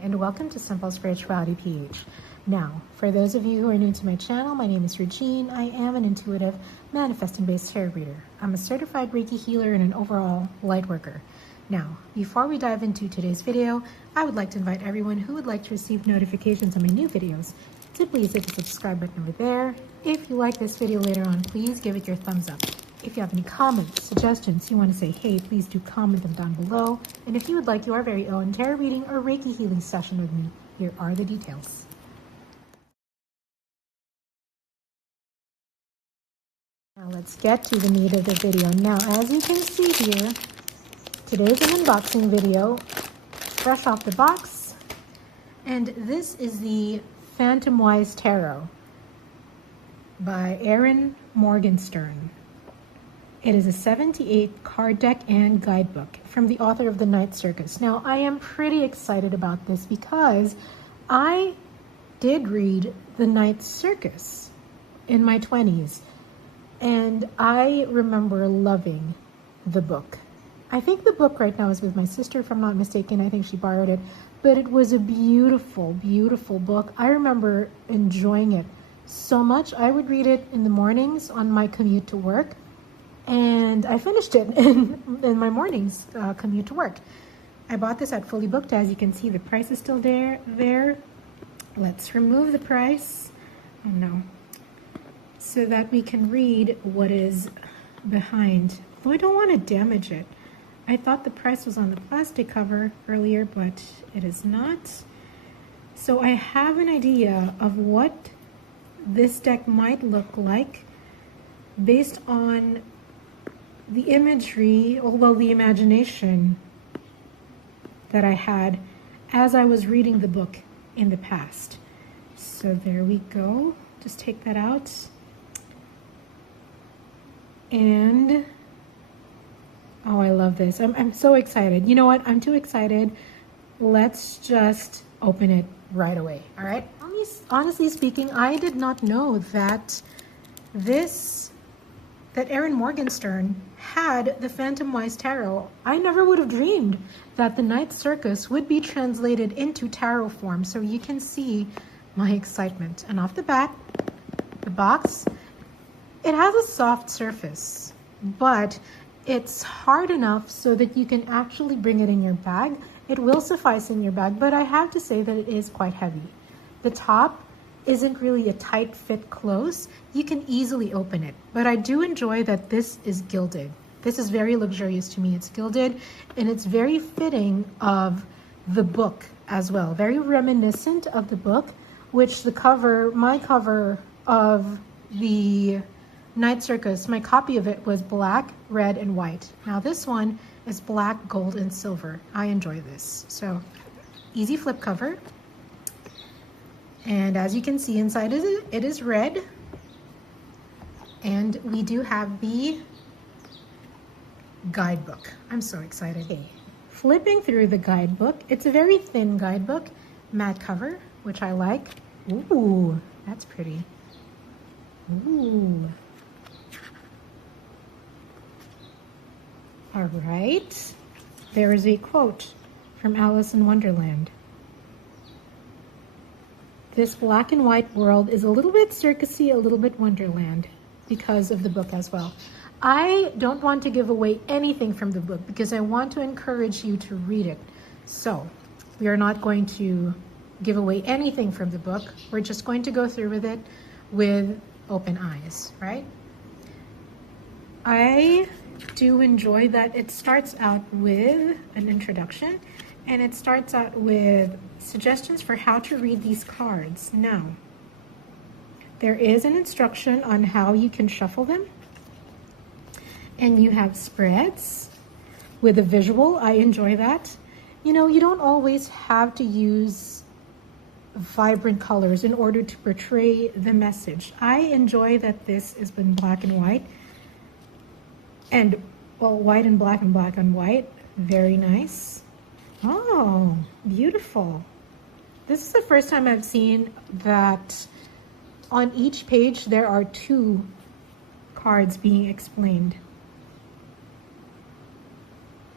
and welcome to SimpleSpiritualityPH. Now, for those of you who are new to my channel, my name is Regine. I am an intuitive, manifesting-based tarot reader. I'm a certified Reiki healer and an overall light worker. Now, before we dive into today's video, I would like to invite everyone who would like to receive notifications on my new videos to please hit the subscribe button over there. If you like this video later on, please give it your thumbs up. If you have any comments, suggestions, you want to say, hey, please do comment them down below. And if you would like your very own tarot reading or Reiki healing session with me, here are the details. Now let's get to the meat of the video. Now, as you can see here, today's an unboxing video, fresh off the box. And this is the Phantomwise Tarot by Erin Morgenstern. It is a 78 card deck and guidebook from the author of The Night Circus. Now, I am pretty excited about this because I did read The Night Circus in my 20s, and I remember loving the book. I think the book right now is with my sister, if I'm not mistaken. I think she borrowed it, but it was a beautiful, beautiful book. I remember enjoying it so much. I would read it in the mornings on my commute to work. And I finished it in my morning's commute to work. I bought this at Fully Booked. As you can see, the price is still there. Let's remove the price. Oh no. So that we can read what is behind. Though I don't want to damage it. I thought the price was on the plastic cover earlier, but it is not. So I have an idea of what this deck might look like based on the imagery, although the imagination that I had as I was reading the book in the past. So there we go. Just take that out. And, oh, I love this. I'm so excited. You know what? I'm too excited. Let's just open it right away. All right? Honestly speaking, I did not know that that Erin Morgenstern had the Phantomwise Tarot. I never would have dreamed that The Night Circus would be translated into tarot form. So you can see my excitement. And off the bat, the box, it has a soft surface, but it's hard enough so that you can actually bring it in your bag. It will suffice in your bag, but I have to say that it is quite heavy. The top isn't really a tight fit close. You can easily open it, but I do enjoy that this is gilded. This is very luxurious to me. It's gilded and it's very fitting of the book as well. Very reminiscent of the book, which the cover, my cover of the Night Circus, my copy of it was black, red, and white. Now this one is black, gold, and silver. I enjoy this. So easy flip cover. And as you can see inside it is red. And we do have the guidebook. I'm so excited. Okay. Flipping through the guidebook, it's a very thin guidebook, matte cover, which I like. Ooh, that's pretty. Ooh. All right. There is a quote from Alice in Wonderland. This black and white world is a little bit circusy, a little bit Wonderland, because of the book as well. I don't want to give away anything from the book because I want to encourage you to read it. So we are not going to give away anything from the book. We're just going to go through with it with open eyes, right? I do enjoy that it starts out with an introduction. And it starts out with suggestions for how to read these cards. Now, there is an instruction on how you can shuffle them. And you have spreads with a visual. I enjoy that. You know, you don't always have to use vibrant colors in order to portray the message. I enjoy that this is in black and white. And, well, white and black and black and white. Very nice. Oh, beautiful. This is the first time I've seen that on each page there are two cards being explained.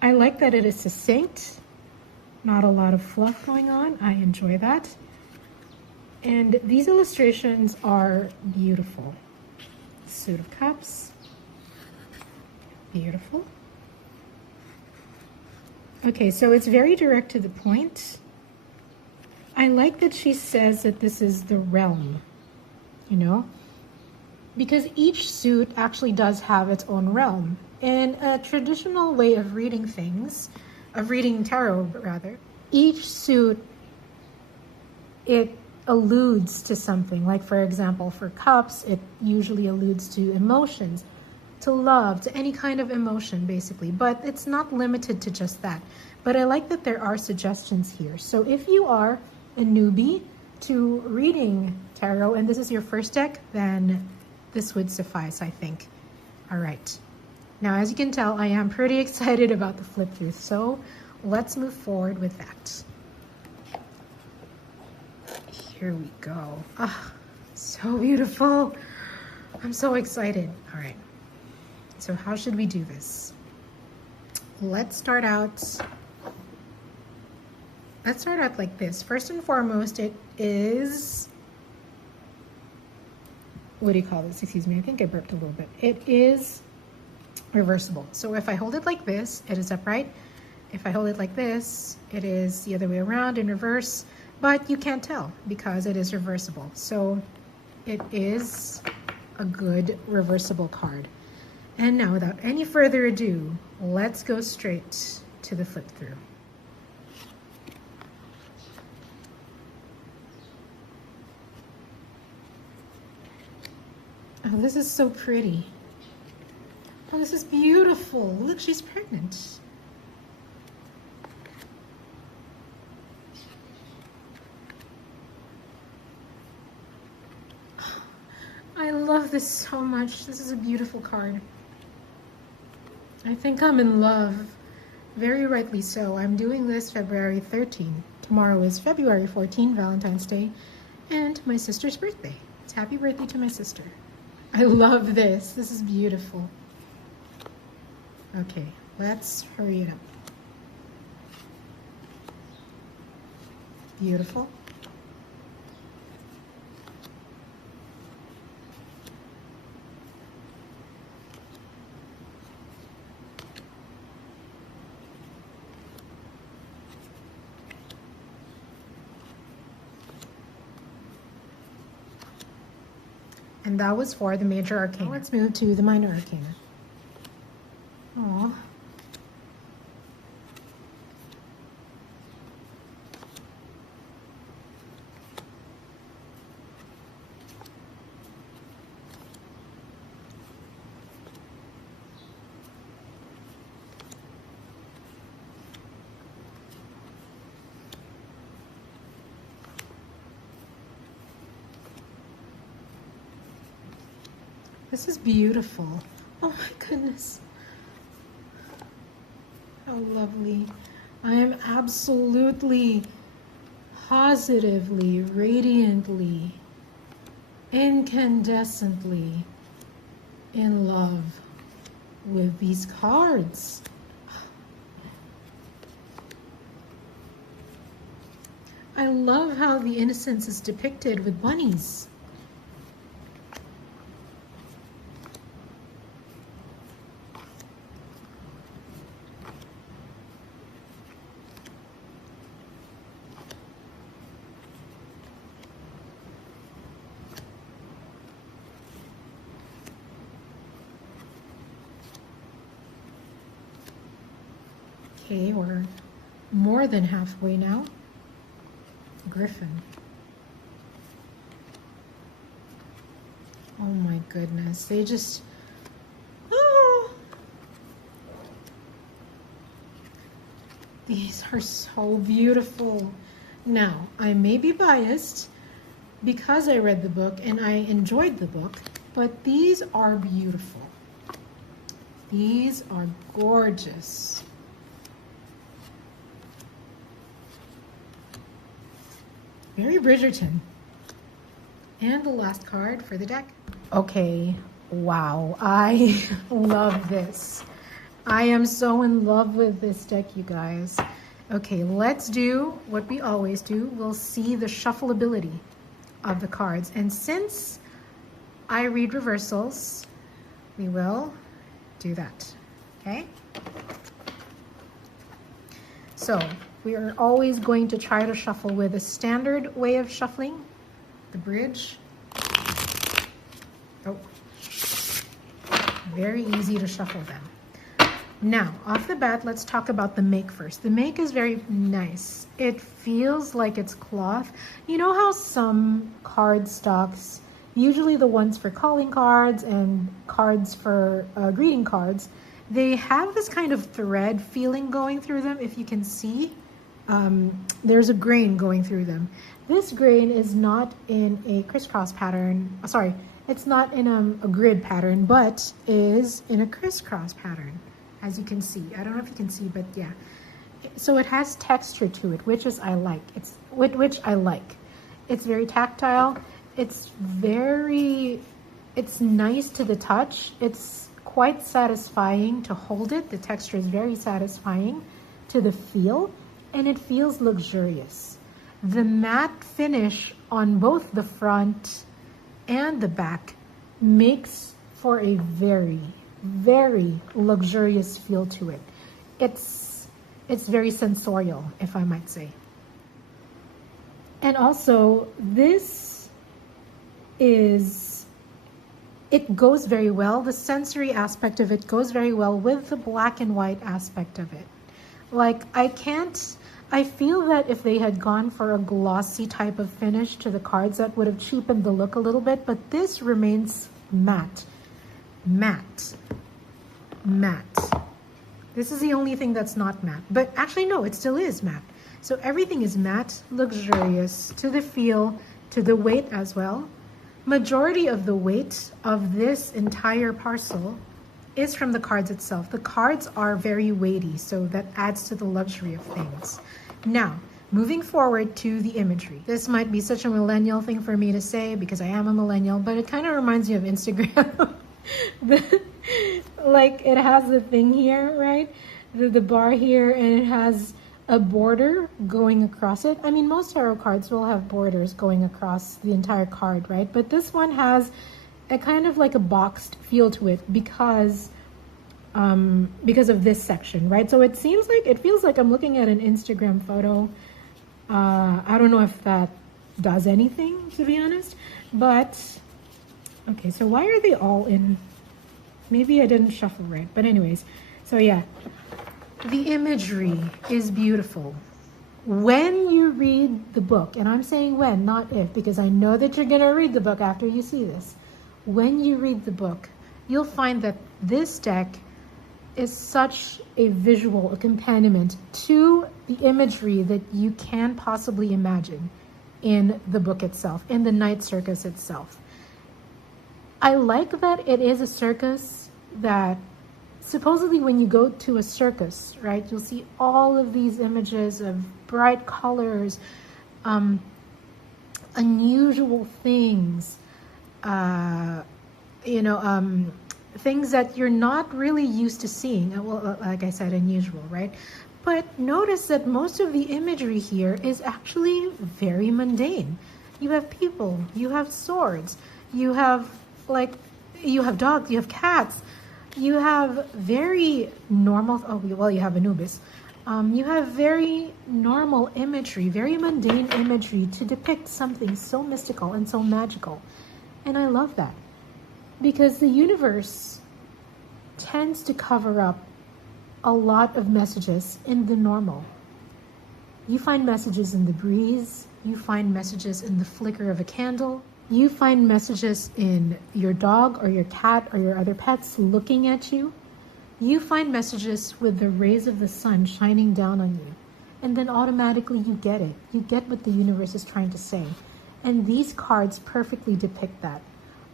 I like that it is succinct Not a lot of fluff going on. I enjoy that. And these illustrations are beautiful. Suit of Cups. Beautiful. Okay, so it's very direct to the point. I like that she says that this is the realm, you know, because each suit actually does have its own realm. In a traditional way of reading things, of reading tarot rather, each suit, it alludes to something. Like for example, for cups, it usually alludes to emotions, to love, to any kind of emotion basically, but it's not limited to just that. But I like that there are suggestions here. So if you are a newbie to reading tarot and this is your first deck, then this would suffice, I think. All right. Now, as you can tell, I am pretty excited about the flip through, so let's move forward with that. Here we go. Ah, so beautiful. I'm so excited. All right. So how should we do this? Let's start out like this. First and foremost, it is, what do you call this? Excuse me, I think I burped a little bit. It is reversible. So if I hold it like this, it is upright. If I hold it like this, it is the other way around in reverse, but you can't tell because it is reversible. So it is a good reversible card. And now, without any further ado, let's go straight to the flip through. Oh, this is so pretty. Oh, this is beautiful. Look, she's pregnant. I love this so much. This is a beautiful card. I think I'm in love. Very rightly so. I'm doing this February 13. Tomorrow is February 14, Valentine's Day, and my sister's birthday. It's happy birthday to my sister. I love this. This is beautiful. Okay, let's hurry it up. Beautiful. And that was for the major arcana. Let's move to the minor arcana. Aww. This is beautiful. Oh my goodness. How lovely. I am absolutely, positively, radiantly, incandescently in love with these cards. I love how the innocence is depicted with bunnies. Okay, we're more than halfway now. Griffin. Oh my goodness, they just, oh. These are so beautiful. Now, I may be biased because I read the book and I enjoyed the book, but these are beautiful. These are gorgeous. Very Bridgerton. And the last card for the deck. Okay, wow, I love this. I am so in love with this deck, you guys. Okay, let's do what we always do. We'll see the shuffleability of the cards. And since I read reversals, we will do that, okay? So we are always going to try to shuffle with a standard way of shuffling, the bridge. Oh, very easy to shuffle them. Now, off the bat, let's talk about the make first. The make is very nice. It feels like it's cloth. You know how some card stocks, usually the ones for calling cards and cards for greeting cards, they have this kind of thread feeling going through them. If you can see, there's a grain going through them. This grain is not in a crisscross pattern. Sorry, it's not in a grid pattern, but is in a crisscross pattern. As you can see, I don't know if you can see, but yeah. So it has texture to it, which I like. It's very tactile. It's nice to the touch. It's quite satisfying to hold it. The texture is very satisfying to the feel, and it feels luxurious. The matte finish on both the front and the back makes for a very luxurious feel to it. It's very sensorial, if I might say. And also, it goes very well. The sensory aspect of it goes very well with the black and white aspect of it. Like, I feel that if they had gone for a glossy type of finish to the cards, that would have cheapened the look a little bit, but this remains matte. This is the only thing that's not matte, but actually no, it still is matte. So everything is matte, luxurious to the feel, to the weight as well. Majority of the weight of this entire parcel is from the cards itself. The cards are very weighty, so that adds to the luxury of things. Now, moving forward to the imagery. This might be such a millennial thing for me to say because I am a millennial, but it kind of reminds me of Instagram. Like, it has the thing here, right? The bar here, and it has a border going across it. I mean, most tarot cards will have borders going across the entire card, right? But this one has a kind of like a boxed feel to it because of this section, right? So it feels like I'm looking at an Instagram photo. I don't know if that does anything, to be honest, but okay, so why are they all in? Maybe I didn't shuffle right, but anyways, so yeah, the imagery is beautiful. When you read the book, and I'm saying when, not if, because I know that you're gonna read the book after you see this. When you read the book, you'll find that this deck is such a visual accompaniment to the imagery that you can possibly imagine in the book itself, in the Night Circus itself. I like that it is a circus that supposedly when you go to a circus, right, you'll see all of these images of bright colors, unusual things, things that you're not really used to seeing. Well, like I said, unusual, right? But notice that most of the imagery here is actually very mundane. You have people, you have swords, you have dogs, you have cats, you have very normal, you have Anubis. You have very normal imagery, very mundane imagery to depict something so mystical and so magical. And I love that because the universe tends to cover up a lot of messages in the normal. You find messages in the breeze, you find messages in the flicker of a candle, you find messages in your dog or your cat or your other pets looking at you. You find messages with the rays of the sun shining down on you. And then automatically you get it. You get what the universe is trying to say. And these cards perfectly depict that.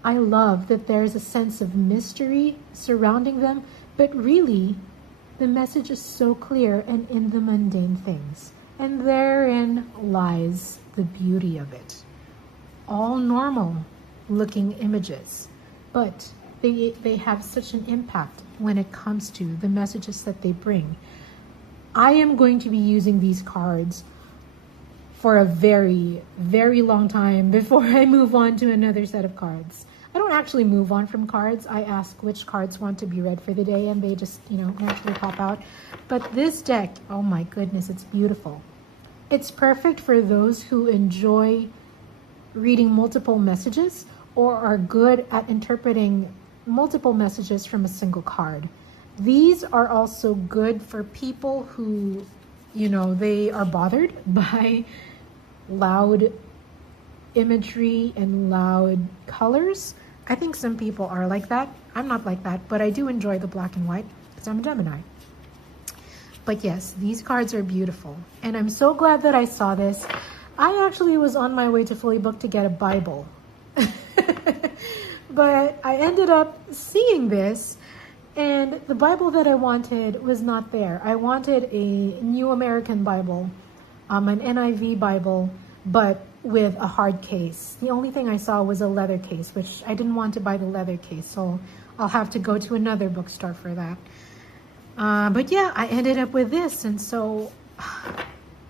I love that there's a sense of mystery surrounding them, but really the message is so clear and in the mundane things. And therein lies the beauty of it. All normal looking images, but they have such an impact when it comes to the messages that they bring. I am going to be using these cards for a very, very long time before I move on to another set of cards. I don't actually move on from cards. I ask which cards want to be read for the day, and they just, naturally pop out. But this deck, oh my goodness, it's beautiful. It's perfect for those who enjoy reading multiple messages or are good at interpreting multiple messages from a single card. These are also good for people who, they are bothered by loud imagery and loud colors. I think some people are like that. I'm not like that, but I do enjoy the black and white because I'm a Gemini. But yes, these cards are beautiful. And I'm so glad that I saw this. I actually was on my way to Fully Booked to get a Bible. But I ended up seeing this, and the Bible that I wanted was not there. I wanted a New American Bible, an NIV Bible, but with a hard case. The only thing I saw was a leather case, which I didn't want to buy the leather case, so I'll have to go to another bookstore for that. But yeah, I ended up with this, and so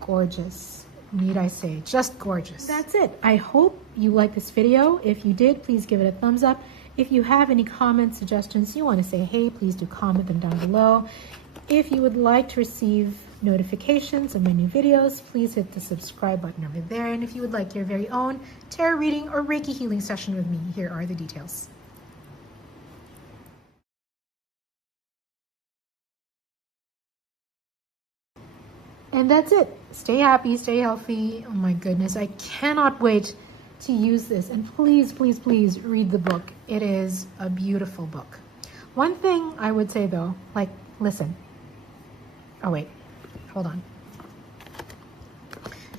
gorgeous. Need I say, just gorgeous. That's it. I hope you liked this video. If you did, please give it a thumbs up. If you have any comments, suggestions, you want to say hey, please do comment them down below. If you would like to receive notifications of my new videos, please hit the subscribe button over there. And if you would like your very own tarot reading or Reiki healing session with me, here are the details. And that's it. Stay happy, stay healthy. Oh my goodness, I cannot wait to use this. And please, please, please read the book. It is a beautiful book. One thing I would say though, listen. Oh wait, hold on.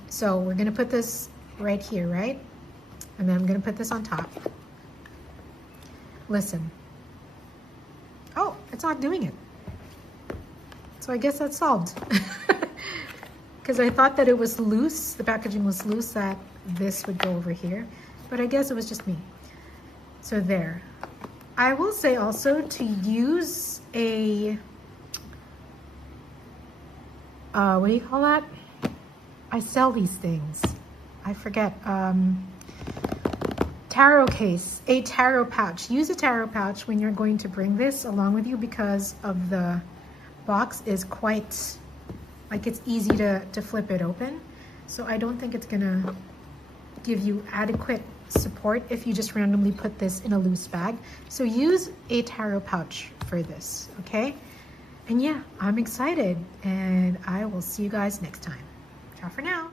So we're gonna put this right here, right? And then I'm gonna put this on top. Listen. Oh, it's not doing it. So I guess that's solved. Because I thought that it was loose, the packaging was loose, that this would go over here, but I guess it was just me. So there. I will say also to use a, what do you call that? I sell these things. I forget. Tarot case, a tarot pouch. Use a tarot pouch when you're going to bring this along with you, because of the box is quite, it's easy to flip it open. So I don't think it's gonna give you adequate support if you just randomly put this in a loose bag. So use a tarot pouch for this, okay? And yeah, I'm excited, and I will see you guys next time. Ciao for now.